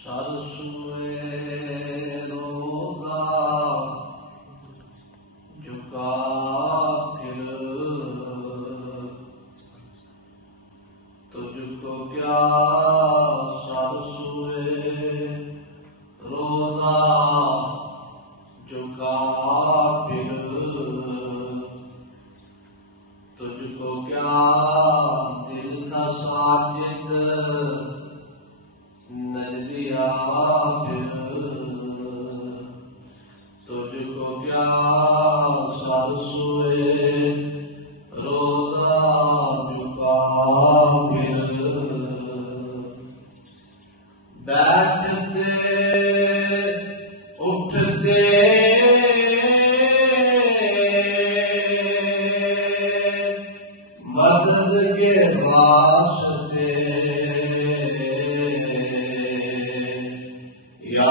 सरसुए रोजा झुका फिर तुझको क्या सरसुए रोजा झुका फिर तुझको क्या दिल था साजिद नदिया फिर तुझको क्या सरसुए रोजा झुका फिर बैठते उठते मदद के वास्ते या